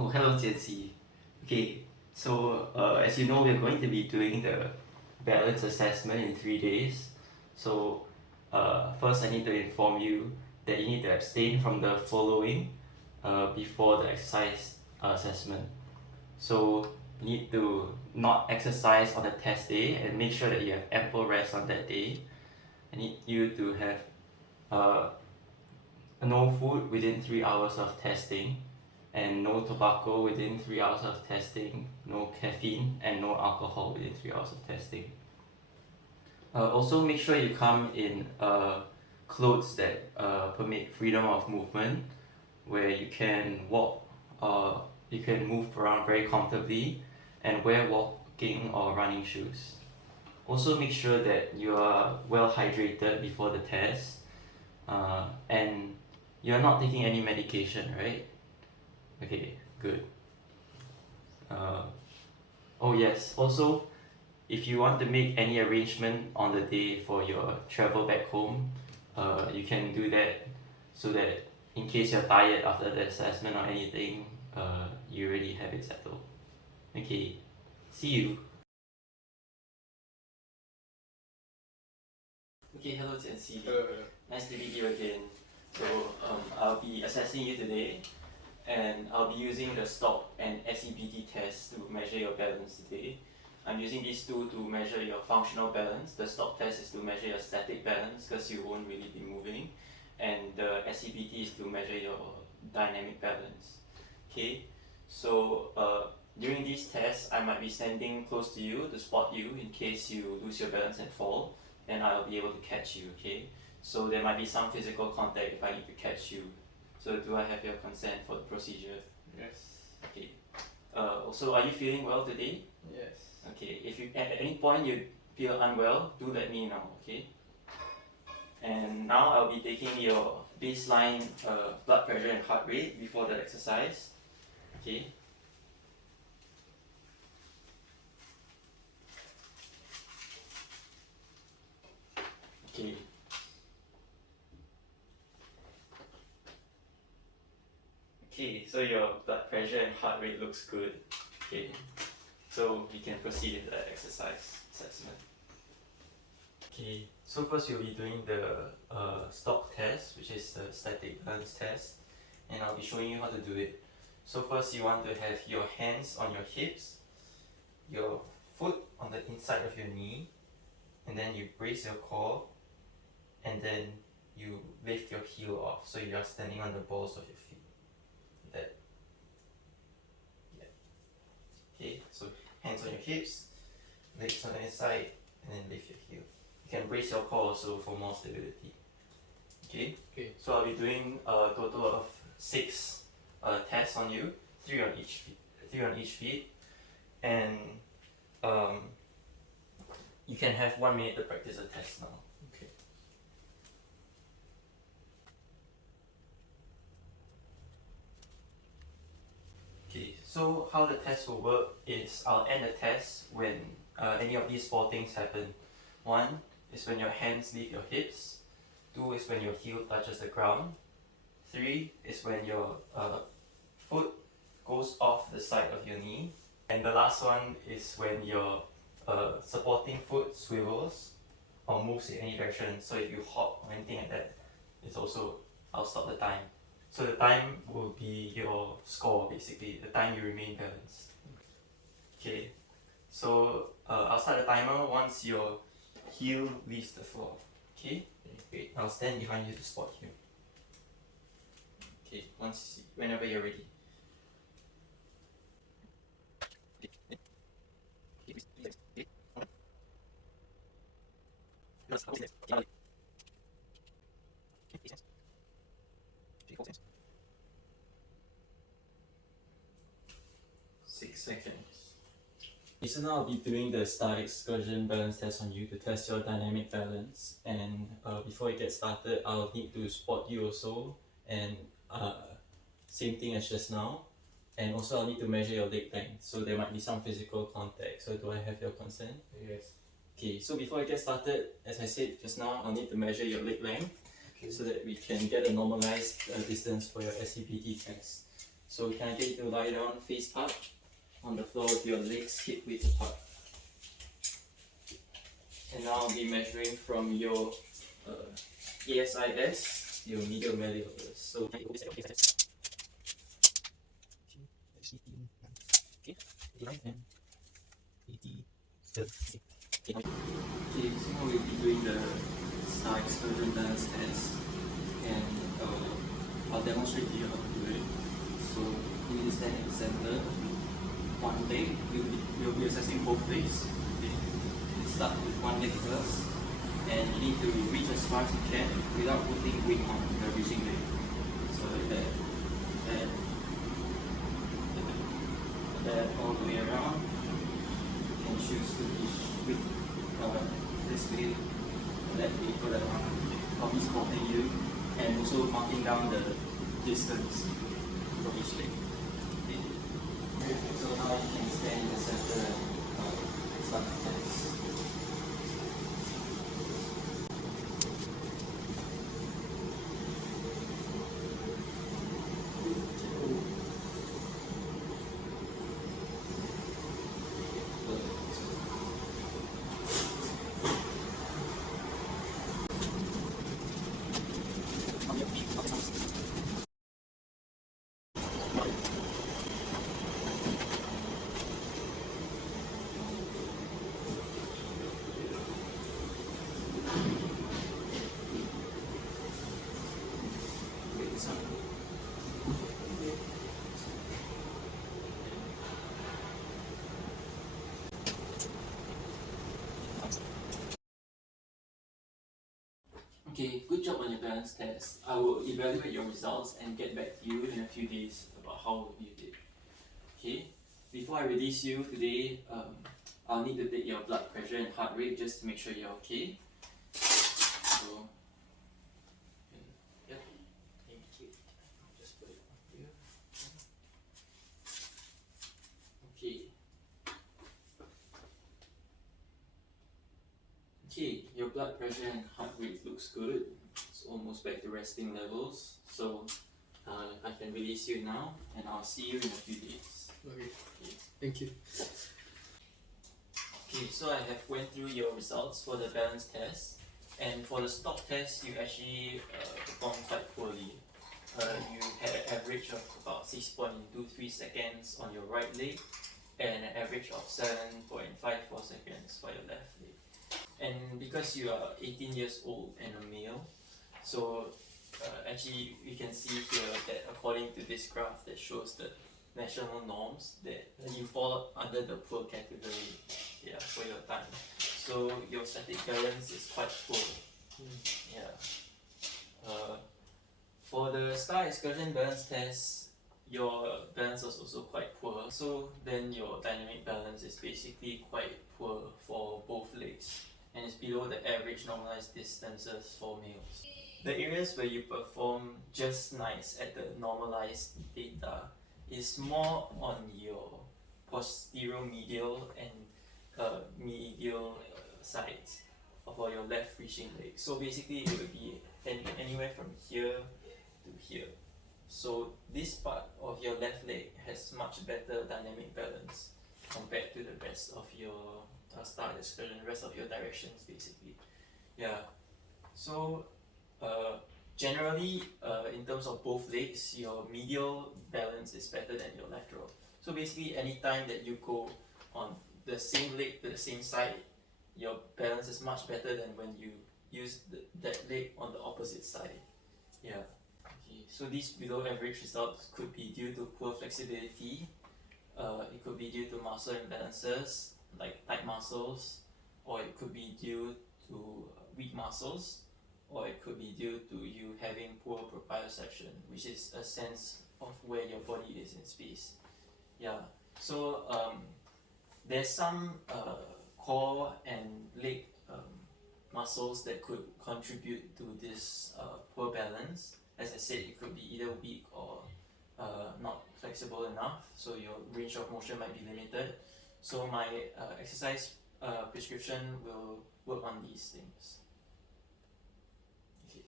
Oh, hello, Jianxi. Okay, so as you know, we're going to be doing the balance assessment in 3 days. So, first, I need to inform you that you need to abstain from the following before the exercise assessment. So, you need to not exercise on the test day and make sure that you have ample rest on that day. I need you to have uh, no food within 3 hours of testing, and no tobacco within 3 hours of testing, no caffeine, and no alcohol within 3 hours of testing. Also, make sure you come in clothes that permit freedom of movement, where you can walk, you can move around very comfortably, and wear walking or running shoes. Also, make sure that you are well hydrated before the test, and you're not taking any medication, right? Okay, good. Oh yes, also, if you want to make any arrangement on the day for your travel back home, you can do that so that in case you're tired after the assessment or anything, you already have it settled. Okay, see you. Okay, hello Jianxi. Nice to meet you again. So I'll be assessing you today, and I'll be using the STOP and SEBT test to measure your balance today. I'm using these two to measure your functional balance. The STOP test is to measure your static balance because you won't really be moving, and the SEBT is to measure your dynamic balance. Okay, so during these tests, I might be standing close to you to spot you in case you lose your balance and fall, and I'll be able to catch you. Okay, so there might be some physical contact if I need to catch you. So do I have your consent for the procedure? Yes. Okay. Also, are you feeling well today? Yes. Okay. If you at any point you feel unwell, do let me know. Okay. And now I'll be taking your baseline blood pressure and heart rate before the exercise. Okay. Okay. Okay. So your blood pressure and heart rate looks good. Okay. So we can proceed with the exercise assessment. Okay, so first you'll be doing the stock test, which is the static balance test, and I'll be showing you how to do it. So first you want to have your hands on your hips, your foot on the inside of your knee, and then you brace your core, and then you lift your heel off, so you are standing on the balls of your feet. That. Yeah. Okay, so hands on your hips, legs on the inside, and then lift your heel. You can brace your core also for more stability. Okay? Okay. So I'll be doing a total of 6 tests on you, 3 on each feet, and you can have 1 minute to practice the test now. Okay. Okay, so how the test will work is I'll end the test when any of these 4 things happen. 1 is when your hands leave your hips. 2 is when your heel touches the ground. 3 is when your foot goes off the side of your knee. And the last one is when your supporting foot swivels or moves in any direction. So if you hop or anything like that, it's also, I'll stop the time. So the time will be your score basically, the time you remain balanced. Okay, so I'll start the timer once your heel leaves the floor. Okay, great. I'll stand behind you to spot you. Okay, whenever you're ready. Six seconds. Okay, so now I'll be doing the star excursion balance test on you to test your dynamic balance. And before we get started, I'll need to spot you also. And same thing as just now. And also I'll need to measure your leg length. So there might be some physical contact. So do I have your consent? Yes. Okay, so before I get started, as I said just now, I'll need to measure your leg length Okay. so that we can get a normalized distance for your SEBT test. So can I get you to lie down face up on the floor with your legs hip width apart? And now I'll be measuring from your ASIS, your medial malleolus. So can you go this side of ASIS? Okay, 89 and 87. Okay, so now we'll be doing the star excursion balance test, and I'll demonstrate to you how to do it. So you need to stand in the center, one leg, you'll be assessing both legs. Okay. Start with one leg first, and you need to reach as far as you can without putting weight on the reaching leg. So like that, that all the way around. You can choose to reach with this way, that way for that one. I'll be supporting you and also marking down the distance from each leg. Okay. So now you can stand in the center and start the test. Okay, good job on your balance test. I will evaluate your results and get back to you in a few days about how you did. Okay, before I release you today, I'll need to take your blood pressure and heart rate just to make sure you're okay. So, yep, thank you. I'll just put it on here. Okay. Okay, your blood pressure and heart rate looks good. It's almost back to resting levels. So I can release you now, and I'll see you in a few days. Okay, thank you. Okay, so I have went through your results for the balance test, and for the stock test, you actually performed quite poorly. You had an average of about 6.23 seconds on your right leg, and an average of 7.54 seconds for your left leg. And because you are 18 years old and a male, so actually we can see here that according to this graph that shows the national norms, that you fall under the poor category, yeah, for your time. So your static balance is quite poor. Yeah. For the star excursion balance test, your balance was also quite poor. So then your dynamic balance is basically quite poor for both legs, and it's below the average normalized distances for males. The areas where you perform just nice at the normalized data is more on your posterior medial and medial sides for your left reaching leg. So basically it would be anywhere from here to here. So this part of your left leg has much better dynamic balance compared to the rest of your star excursion, the rest of your directions basically. Yeah. So generally, in terms of both legs, your medial balance is better than your lateral. So basically, anytime that you go on the same leg to the same side, your balance is much better than when you use that leg on the opposite side. Yeah. Okay. So these below average results could be due to poor flexibility. It could be due to muscle imbalances like tight muscles, or it could be due to weak muscles, or it could be due to you having poor proprioception, which is a sense of where your body is in space. Yeah. So there's some core and leg muscles that could contribute to this poor balance. As I said, it could be either weak or not flexible enough, so your range of motion might be limited. So my exercise prescription will work on these things.